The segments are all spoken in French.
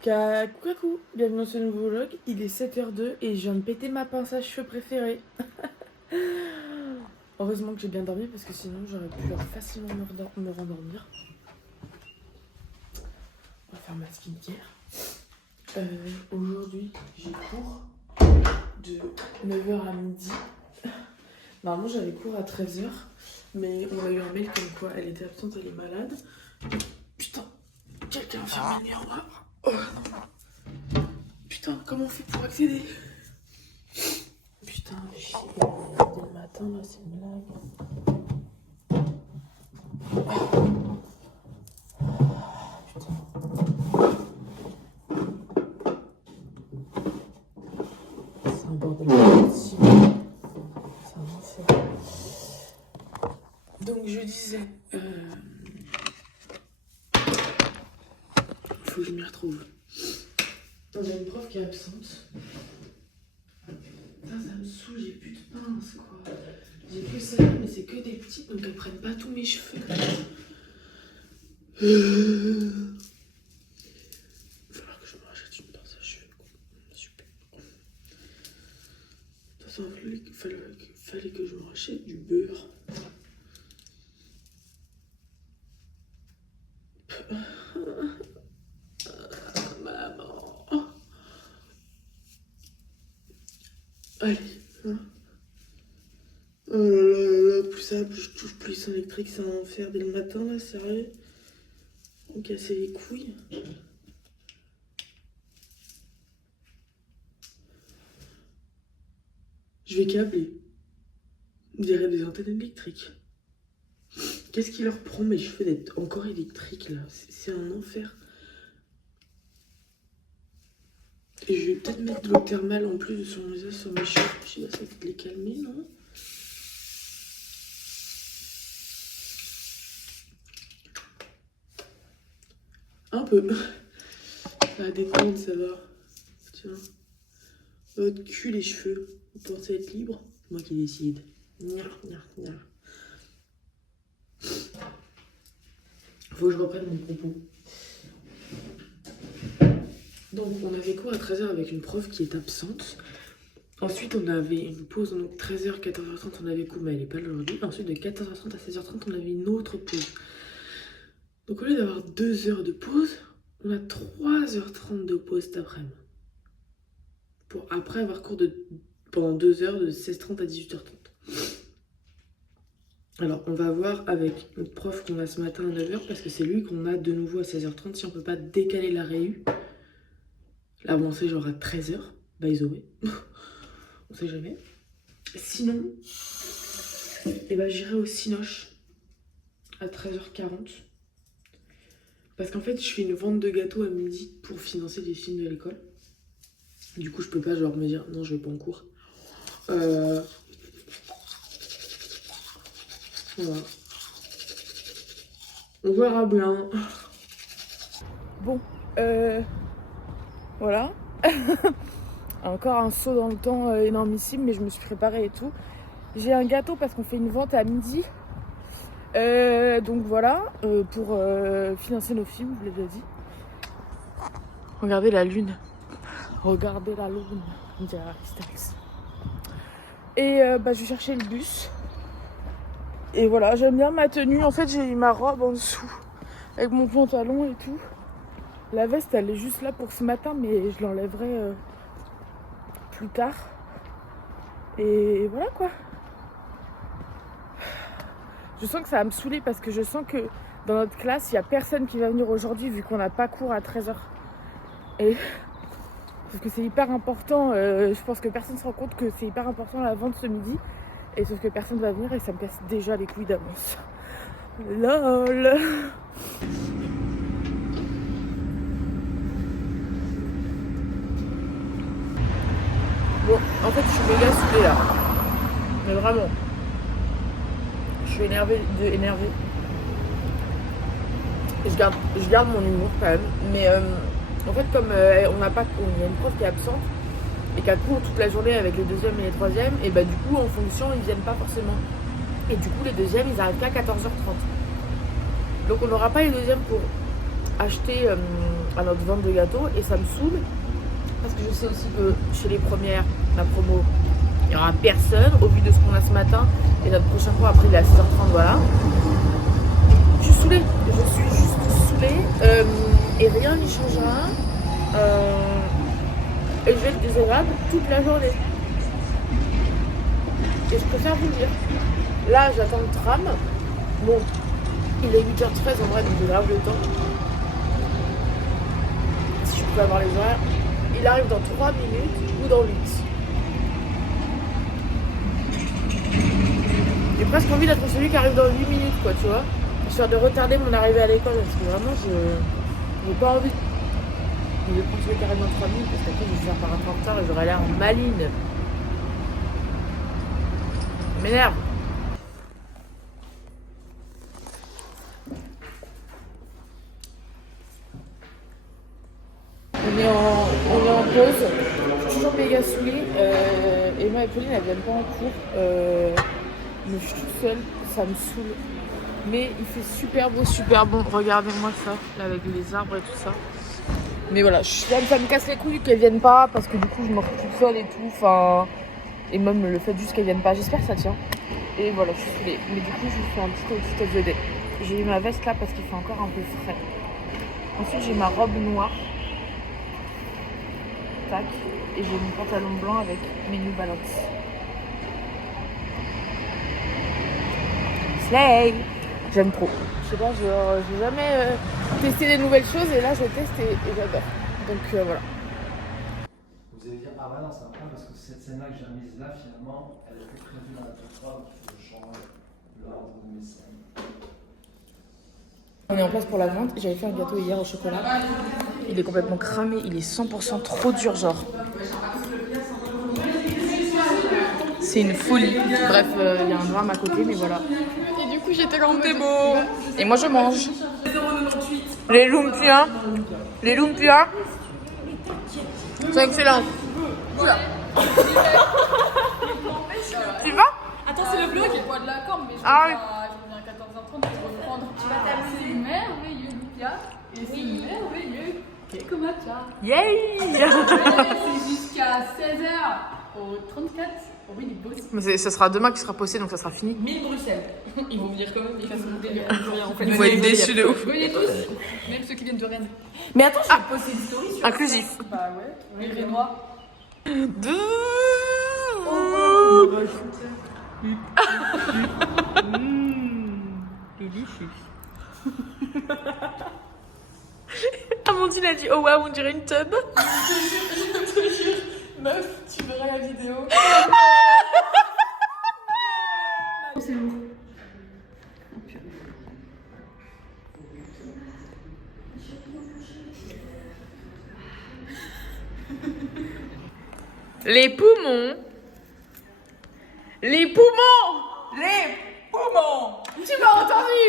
Coucou, bienvenue dans ce nouveau vlog, il est 7h02 et je viens de péter ma pince à cheveux préférée. Heureusement que j'ai bien dormi parce que sinon j'aurais pu facilement me rendormir. On va faire ma skincare. Aujourd'hui j'ai cours de 9h à midi. Normalement j'avais cours à 13h, mais on a eu un mail comme quoi elle était absente, elle est malade. Putain, quelqu'un a fermé le miroir. Oh non. Putain, comment on fait pour accéder? Putain, chier. Dès le matin, là, c'est une blague. Putain. C'est un bordel ici. C'est un enfer. Donc, je disais... Faut que je m'y retrouve. On a une prof qui est absente. Putain, ça me saoule, j'ai plus de pince quoi. J'ai que ça, mais c'est que des petites, donc elles prennent pas tous mes cheveux. Il va falloir que je me rachète une pince à cheveux. Super. De toute façon, il fallait que je me rachète du beurre. Maman. Allez. Hein. Oh là là là, plus ça, plus je touche, plus son électrique, c'est un enfer dès le matin là, sérieux. On cassait les couilles. Je vais câbler. On dirait des antennes électriques. Qu'est-ce qui leur prend mes cheveux d'être encore électriques là? C'est un enfer. Et je vais peut-être mettre de l'eau thermale en plus sur mon visage, sur mes cheveux. Je sais pas, ça va peut-être les calmer, non? Un peu. Ça va détendre, ça va. Tiens. Votre cul, les cheveux. Vous pensez être libre? C'est moi qui décide. Faut que je reprenne mon propos. Donc, on avait cours à 13h avec une prof qui est absente. Ensuite, on avait une pause, donc 13h, 14h30, on avait cours, mais elle n'est pas là aujourd'hui. Ensuite, de 14h30 à 16h30, on avait une autre pause. Donc, au lieu d'avoir 2 heures de pause, on a 3h30 de pause cet après-midi. Pour après avoir cours pendant 2 heures, de 16h30 à 18h30. Alors, on va voir avec notre prof qu'on a ce matin à 9h, parce que c'est lui qu'on a de nouveau à 16h30, si on peut pas décaler la réu. Là, bon, c'est genre à 13h, by the way. On sait jamais. Sinon, eh ben, j'irai au Cinoche à 13h40. Parce qu'en fait, je fais une vente de gâteaux à midi pour financer les films de l'école. Du coup, je peux pas genre me dire non, je vais pas en cours. Voilà. On verra bien. Bon, voilà. Encore un saut dans le temps énormissime, mais je me suis préparée et tout. J'ai un gâteau parce qu'on fait une vente à midi. Donc voilà, pour financer nos films, je l'ai déjà dit. Regardez la lune. Regardez la lune. On dirait Aristoteles. Et je vais chercher le bus. Et voilà, j'aime bien ma tenue. En fait, j'ai mis ma robe en dessous. Avec mon pantalon et tout. La veste, elle est juste là pour ce matin, mais je l'enlèverai plus tard. Et voilà quoi. Je sens que ça va me saouler parce que je sens que dans notre classe, il n'y a personne qui va venir aujourd'hui vu qu'on n'a pas cours à 13h. Et parce que c'est hyper important, je pense que personne ne se rend compte que c'est hyper important la vente ce midi. Et sauf que personne va venir et ça me casse déjà les couilles d'avance. LOL. Bon, en fait, je suis méga saoulée là. Mais vraiment. Je suis énervée. Et je garde mon humour quand même. Mais en fait, comme on n'a pas, il y a une prof qui est absente et qui a cours toute la journée avec les deuxièmes et les troisièmes, et bah du coup, en fonction, ils viennent pas forcément. Et du coup, les deuxièmes, ils arrivent qu'à 14h30. Donc on n'aura pas les deuxièmes pour acheter à notre vente de gâteaux et ça me saoule parce que je sais aussi que chez les premières, la promo, il n'y aura personne au vu de ce qu'on a ce matin et notre prochain cours après il est à 6h30, voilà. Je suis saoulée, je suis juste saoulée et rien n'y changera et je vais être désagréable toute la journée. Et je préfère vous le dire. Là j'attends le tram, bon il est 8h13 en vrai donc j'ai grave le temps. Si je peux avoir les horaires, il arrive dans 3 minutes ou dans 8. J'ai presque envie d'être celui qui arrive dans 8 minutes, quoi, tu vois. Histoire de retarder mon arrivée à l'école, parce que vraiment, j'ai pas envie. Je vais prendre celui qui arrive dans 3 minutes, parce qu'après, je vais faire par un en retard et j'aurai l'air maligne. Ça m'énerve. On est en pause. Je suis toujours méga saoulée. Emma et Pauline, elles viennent pas en cours. Mais je suis toute seule, ça me saoule. Mais il fait super beau, super bon. Regardez-moi ça, là, avec les arbres et tout ça. Mais voilà, ça me casse les couilles qu'elles viennent pas parce que du coup je me retrouve toute seule et tout. Enfin, et même le fait juste qu'elles viennent pas, j'espère que ça tient. Et voilà, je suis saoulée. Mais du coup, je vous fais un petit SVD. J'ai eu ma veste là parce qu'il fait encore un peu frais. Ensuite, j'ai ma robe noire. Tac. Et j'ai mon pantalon blanc avec mes New Balance. Slay! J'aime trop. Je sais pas, j'ai jamais testé des nouvelles choses et là je teste et j'adore. Donc voilà. Vous allez dire, ah bah non, c'est un problème parce que cette scène-là que j'ai remise là, finalement, elle est plus prévue dans la top 3, donc il faut que je change l'ordre de mes scènes. On est en place pour la vente. J'avais fait un gâteau hier au chocolat. Il est complètement cramé, il est 100% trop dur, genre. C'est une folie. Bref, il y a un drame à côté, mais voilà. Et du coup, j'étais comme Tout est beau. Et moi, je mange. Les lumpias. Les lumpias sont excellents. Tu vas? Attends, c'est le vlog. J'ai bois de la corde, mais je Ah reviens à 14h30 pour reprendre. Tu vas t'amuser. C'est merveilleux, Lupia. Et c'est merveilleux. Comme ça. Yay! C'est jusqu'à 16h au 34. Oh oui, il est beau. Mais ça sera demain qui sera posté, donc ça sera fini. 1000 Bruxelles. Ils vont venir quand même, ils fassent monter le en fait. Ils vont être déçus de ouf. Venez tous, même ceux qui viennent de Rennes. Mais attends, J'ai posté une story sur inclusif. Bah ouais, les Rennois. Amandine a dit oh waouh, on dirait une tub. Meuf, tu verras la vidéo. C'est lourd. Les poumons. Les poumons. Les poumons. Tu m'as entendu?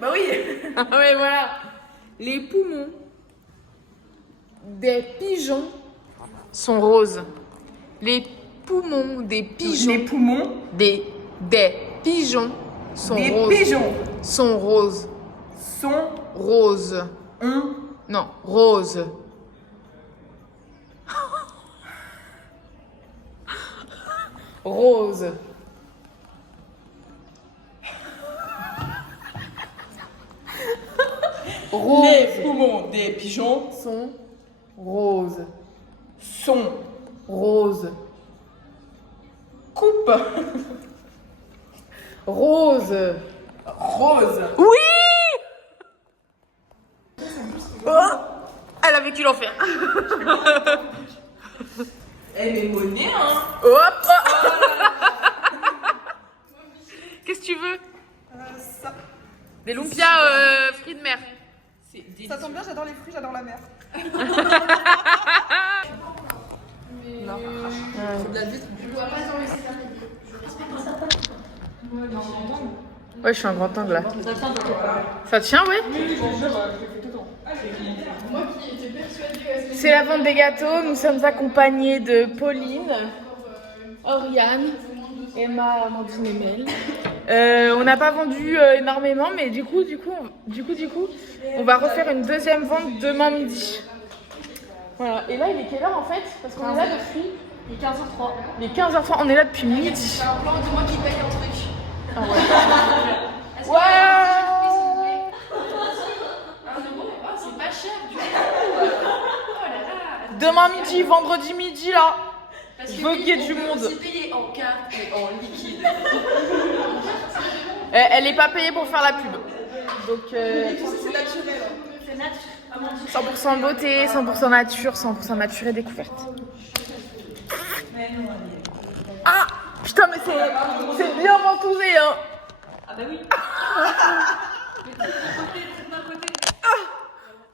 Bah oui. Ah ouais, voilà. Les poumons des pigeons sont roses. Les poumons des pigeons. Les poumons Des pigeons sont des roses. pigeons Sont roses. sont Roses. Non, roses. Rose. Rose. les poumons des pigeons Sont roses. sont Rose. coupe Rose. rose. Oui. Oh, elle a vécu l'enfer. Elle est monnaie, hein. Hop. Qu'est-ce que tu veux? Ça. Des lumpias fruits de mer. Ça tombe bien, j'adore les fruits, j'adore la mer. Ouais, je suis un grand angle là. Ça tient, ouais? C'est la vente des gâteaux. Nous sommes accompagnés de Pauline, Oriane, Emma, Amandine et Mel. On n'a pas vendu énormément, mais du coup, on va refaire une deuxième vente demain midi. Voilà. Et là, il est quelle heure en fait? Parce qu'on est là depuis. Il est 15h03. Il est 15h03, on est là depuis midi. C'est un plan de moi qui paye un truc. Ah ouais. Ouais. C'est pas cher du tout. Oh là là. Demain midi, vendredi midi là. Parce Je veux qu'il y ait du on peut monde. aussi payer en carte et en liquide. Elle est pas payée pour faire la pub. Donc C'est naturel. C'est naturel. 100% beauté, 100% nature, 100% nature et découverte. Ah putain mais c'est bien ventousé hein. Ah bah oui.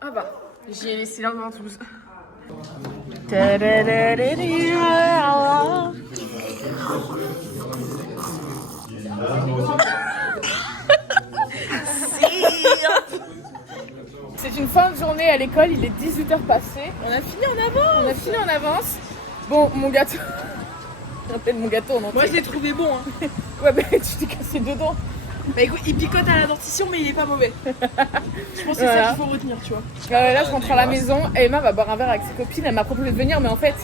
Ah bah j'y ai laissé la ventouse. C'est une fin de journée à l'école, il est 18h passé. On a fini en avant. On a fini en avance. Bon, mon gâteau. Rappelle mon gâteau en entier. Moi je l'ai trouvé bon. Hein. Ouais, bah tu t'es cassé dedans. Bah écoute, il picote à la dentition, mais il est pas mauvais. Je pense que c'est Voilà. ça qu'il faut retenir, tu vois. Là, je rentre à la maison. Emma va boire un verre avec ses copines. Elle m'a proposé de venir, mais en fait,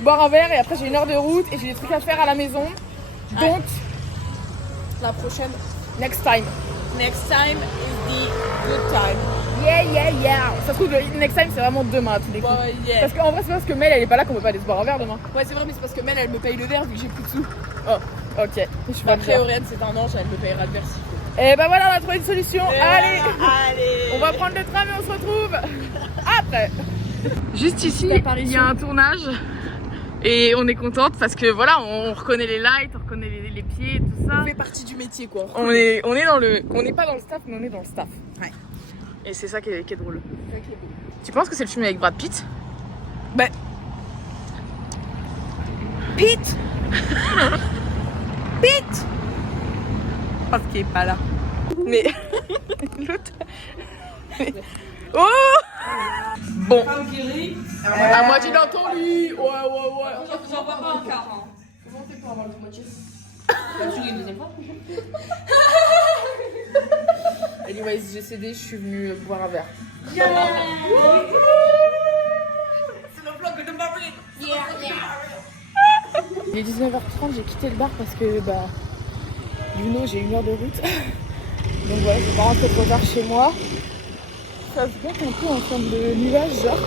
boire un verre et après, j'ai une heure de route et j'ai des trucs à faire à la maison. Donc, La prochaine. next time. Next time is the good time. Yeah. Ça se trouve, le next time, c'est vraiment demain à tous les coups. Ouais, yeah. Parce qu'en vrai, c'est parce que Mel, elle est pas là qu'on peut pas aller se boire un verre demain. Ouais, c'est vrai, mais c'est parce que Mel, elle me paye le verre vu que j'ai plus de sous. Oh, ok. Je suis pas Après, Aurène, c'est un ange, elle me payera le verre s'il faut. Et bah voilà, on a trouvé une solution. Allez, Allez. on va prendre le tram et on se retrouve après. Juste ici, il y a un tournage et on est contente parce que voilà, on reconnaît les lights, on reconnaît les pieds, tout ça. On fait partie du métier, quoi. On est dans le, on n'est pas dans le staff, mais on est dans le staff. Ouais. Et c'est ça qui est drôle. Tu penses que c'est le film avec Brad Pitt? Bah. Pete. Pete. Parce qu'il est pas là. Mais l'autre. Oh. Bon. À moitié dans ton lit. Ouais. J'en vois pas un quart. Hein. Comment on fait pour avoir le moitié? Tu gagnes une deuxième fois? Anyways, j'ai cédé, je suis venue boire un verre. C'est le vlog de Marie. Il est 19h30, j'ai quitté le bar parce que bah you know, j'ai 1 heure de route. Donc voilà, je vais pas rentrer trop tard chez moi. Ça se gâte un peu en termes de nuages genre.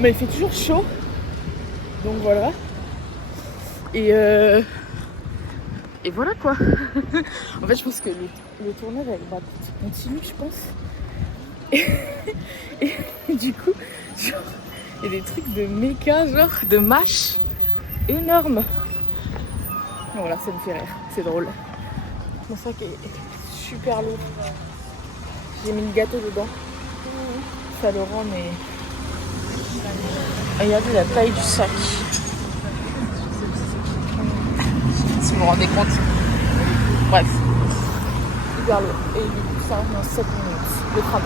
Mais il fait toujours chaud. Donc voilà. Et voilà quoi. En fait je pense que le tournage avec Brad Pitt continue je pense. Et du coup, genre, il y a des trucs de méca, genre de mâche énormes. Voilà, ça me fait rire, c'est drôle. Mon sac est super lourd. J'ai mis le gâteau dedans. Ça le rend mais... Regardez la taille du sac. Si vous vous rendez compte. Bref. Hyper lourd. Et du coup ça dans 7 minutes. Le tram.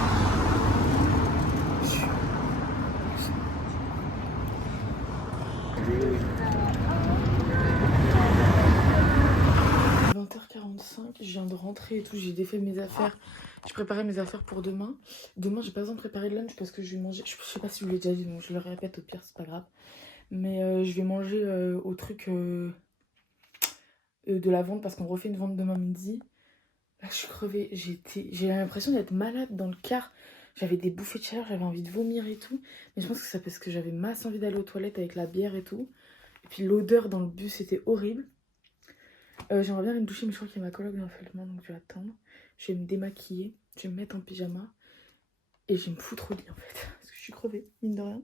20h45, je viens de rentrer et tout, j'ai défait mes affaires. Je préparais mes affaires pour demain. Demain, j'ai pas besoin de préparer le lunch parce que je vais manger. Je sais pas si je vous l'ai déjà dit, donc je le répète au pire, c'est pas grave. Mais je vais manger au truc de la vente parce qu'on refait une vente demain midi. Là, je suis crevée. J'ai l'impression d'être malade dans le car. J'avais des bouffées de chaleur, j'avais envie de vomir et tout. Mais je pense que c'est parce que j'avais masse envie d'aller aux toilettes avec la bière et tout. Et puis l'odeur dans le bus, c'était horrible. J'aimerais bien aller me doucher, mais je crois qu'il y a ma coloc dans le logement, donc je vais attendre. Je vais me démaquiller, je vais me mettre en pyjama et je vais me foutre au lit en fait, parce que je suis crevée, mine de rien.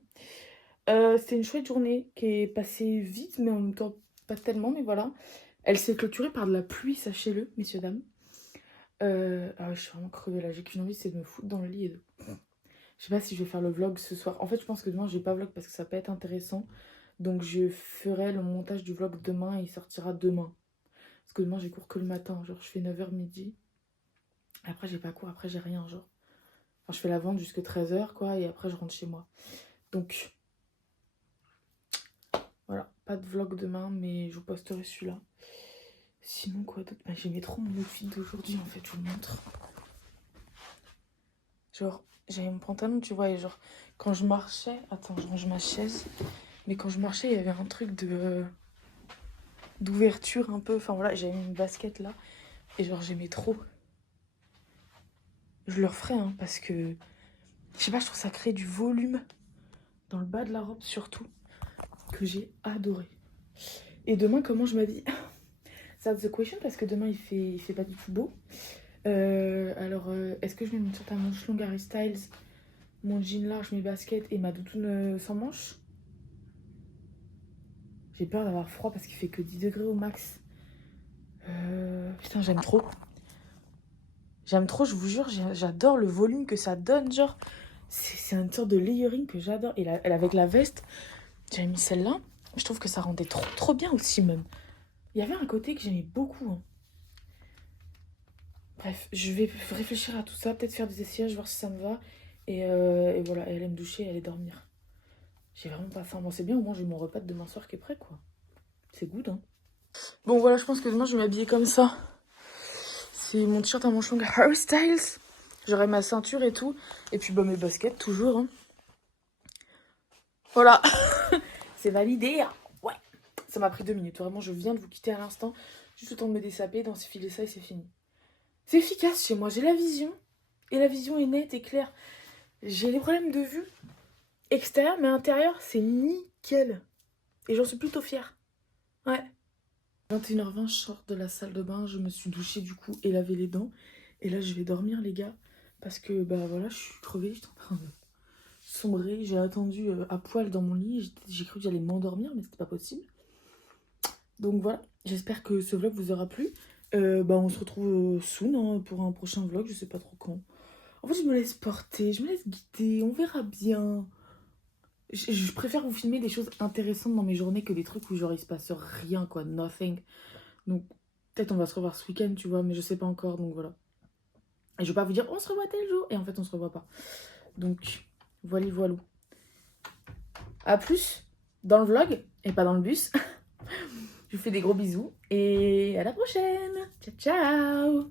C'était une chouette journée qui est passée vite, mais en même temps pas tellement, mais voilà. Elle s'est clôturée par de la pluie, sachez-le, messieurs, dames. Ah ouais, je suis vraiment crevée là, j'ai qu'une envie, c'est de me foutre dans le lit et de... Je sais pas si je vais faire le vlog ce soir. En fait, je pense que demain, je vais pas vlog parce que ça va pas être intéressant. Donc je ferai le montage du vlog demain et il sortira demain. Parce que demain j'ai cours que le matin, genre je fais 9h midi. Après j'ai pas cours, après j'ai rien genre. Enfin je fais la vente jusqu'à 13h quoi et après je rentre chez moi. Donc voilà, pas de vlog demain mais je vous posterai celui-là. Sinon, quoi d'autre? Bah, j'aimais trop mon outfit d'aujourd'hui, en fait, je vous le montre. Genre, j'avais mon pantalon, tu vois, et genre, quand je marchais... Attends, je range ma chaise. Mais quand je marchais, il y avait un truc d'ouverture un peu. Enfin, voilà, j'avais une basket, là. Et genre, j'aimais trop. Je le referai, hein, parce que... Je sais pas, je trouve ça crée du volume. Dans le bas de la robe, surtout. Que j'ai adoré. Et demain, comment je m'habille? That's the question, parce que demain, il fait pas du tout beau. Est-ce que je mets mon t-shirt à manches longues Harry Styles, mon jean large, mes baskets et ma doudoune sans manches? J'ai peur d'avoir froid parce qu'il fait que 10 degrés au max. Putain, j'aime trop. J'aime trop, je vous jure, j'adore le volume que ça donne, genre. C'est une sorte de layering que j'adore. Et avec la veste, j'avais mis celle-là. Je trouve que ça rendait trop bien aussi, même. Il y avait un côté que j'aimais beaucoup, hein. Bref, je vais réfléchir à tout ça, peut-être faire des essayages, voir si ça me va. Et voilà, et aller me doucher et aller dormir. J'ai vraiment pas faim. Bon, c'est bien, au moins j'ai mon repas de demain soir qui est prêt, quoi. C'est good, hein. Bon, voilà, je pense que demain je vais m'habiller comme ça. C'est mon t-shirt à manches longues Harry Styles. J'aurai ma ceinture et tout. Et puis, bah, mes baskets, toujours, hein. Voilà. C'est validé. Ouais. Ça m'a pris 2 minutes. Vraiment, je viens de vous quitter à l'instant. Juste le temps de me dessaper, d'enfiler ça et c'est fini. C'est efficace chez moi, j'ai la vision. Et la vision est nette et claire. J'ai les problèmes de vue extérieur, mais intérieur, c'est nickel. Et j'en suis plutôt fière. Ouais. 21h20, je sors de la salle de bain. Je me suis douchée du coup et lavé les dents. Et là, je vais dormir, les gars. Parce que, bah voilà, je suis crevée. J'étais en train de sombrer. J'ai attendu à poil dans mon lit. J'ai cru que j'allais m'endormir, mais c'était pas possible. Donc voilà, j'espère que ce vlog vous aura plu. On se retrouve soon, hein, pour un prochain vlog, je sais pas trop quand. En fait, je me laisse porter, je me laisse guider, on verra bien. Je préfère vous filmer des choses intéressantes dans mes journées que des trucs où genre il se passe rien, quoi, nothing. Donc peut-être on va se revoir ce week-end, tu vois, mais je sais pas encore, donc voilà. Et je vais pas vous dire on se revoit tel jour, et en fait on se revoit pas. Donc voilà. A plus dans le vlog, et pas dans le bus. Je vous fais des gros bisous et à la prochaine. Ciao, ciao.